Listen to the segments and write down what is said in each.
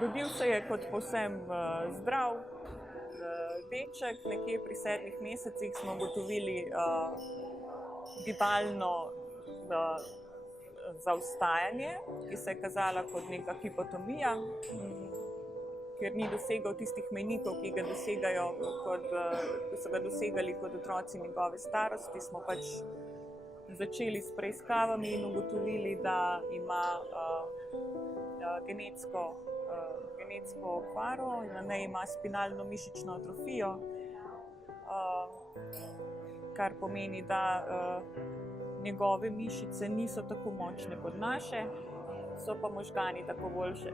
Rodil se je kot povsem zdrav deček, nekje pri 7 mesecih smo ugotovili gibalno zaostajanje, ki se je kazala kot neka hipotomija, ker ni dosegal tistih mejnikov, ki so ga dosegali kot otroci njegove starosti, smo pač začeli s preiskavami in ugotovili, da ima genetsko okvaro, na njej ima spinalno mišično atrofijo, kar pomeni, da njegove mišice niso tako močne kot naše, so pa možgani tako boljše.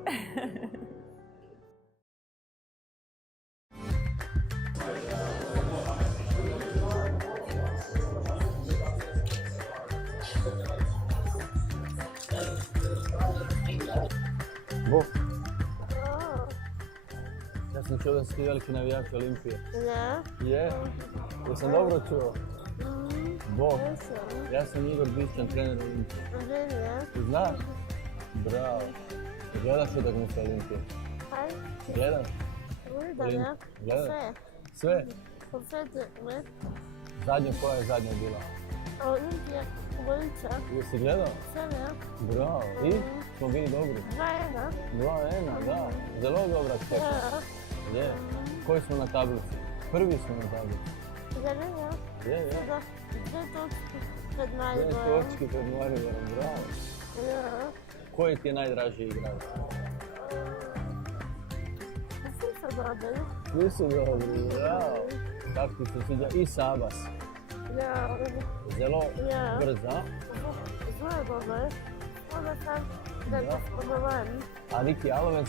Bo. Jaz sem čuo, da si ti veliki navijač Olimpije. Ja. Je? Da sem dobro čuo? Bo. Jaz sem Igor Bišćan, trener Olimpije. Ti znaš? Bravo. Gledaš utakmice Olimpije? Kaj? Gledaš? Gledam, Gledaš? Sve? Sve tekme. Zadnja, koja je zadnja bila? Olimpija, Gorica. Jesi gledao? Sve ne. Bravo. I? Smo bili dobri? 2:1. 2:1, da. Zelo dobra tekma. Je. Koji smo na tablici? Prvi smo na tablici. Zanimljivo. Je. Da, 2 točke pred 2 Mariborom. točki pred Mariborom, bravo. Ja. Koji ti je najdraži igrač? Svi su dobri. Svi su dobri, bravo. Kako ti se sviđa? I Sabas. Ja. Zelo Ja. brza. Zelo dobar. Onda sam da je gospodovan. A Niki Alovec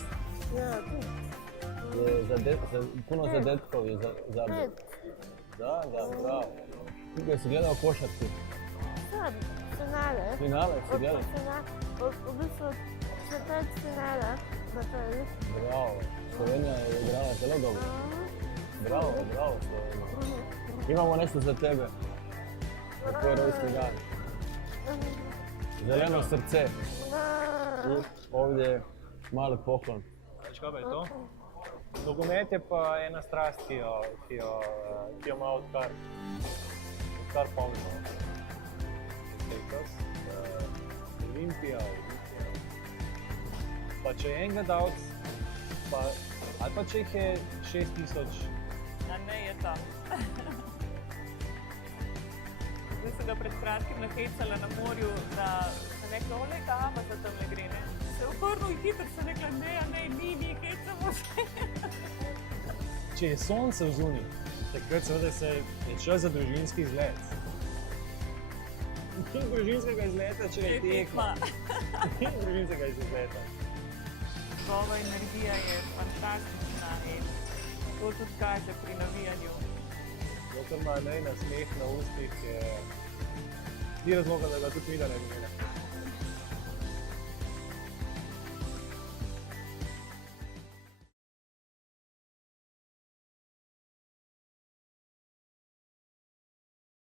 Ja, ti. je puno zadetkov je zabio. 5. Da, bravo. Ti si gledao košarku? Sad, finale. Finale si gledao? U bistvu sve 5 finala na prvi. Bravo. Slovenija je igrala zelo dobro. Bravo Slovenija. Imamo nešto za tebe. Za tvoj rojstni dan. Zeleno srce. I ovdje mali poklon. Veš, kaj pa je to? Nogomet je pa ena strast, ki jo ima odkar pomnimo. Olimpija. Pa če je en gledalec, ali pa če jih je 6000. Na njej je tam. Zdaj sem ga pred kratkim nahecala na morju, da sem rekla, olej, ta Amazon tam ne gre, ne? Se obrnil in hitro sem rekla, ne, ni, hecamo se. Če je sonce vzuni, takrat seveda je čas za družinski izlet. In družinskega izleta, če je tekma. In družinskega izleta. Njegova energija je fantastična in to tudi kaže pri navijanju. Dokler ima nasmeh na ustih, ni razloga, da ga tudi mi da ne bi imeli.